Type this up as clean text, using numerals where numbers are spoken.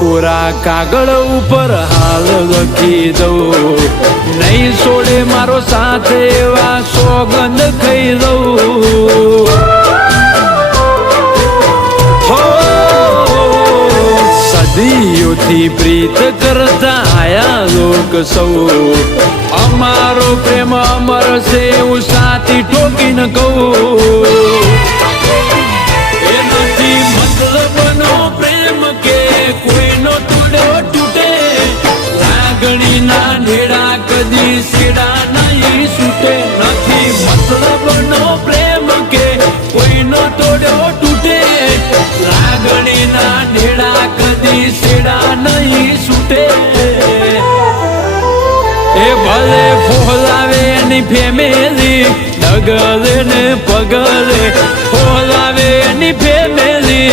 કોરા કાગળ ઉપર હાલ લખી દઉં, નહીં છોડે મારો સાથ એવા સોગંદ ખાઈ દઉં. સદીઓથી પ્રીત કરતા આયા લોક સૌ, અમારો પ્રેમ અમર છે એવું સાથી ઠોકીને કહું. એ નથી મતલબનો પ્રેમ કે કોઈનો તોડ્યો તૂટે, લાગણીના નેડા કદી સેડા નહીં છૂટે. નથી મતલબનો પ્રેમ કે કોઈનો તોડ્યો તૂટે, લાગણીના નેડા કદી સેડા નહીં છૂટે. એ ભલે ફોલાવે એની ફેમિલી, ડગલે ને પગલે ફોલાવે એની ફેમિલી.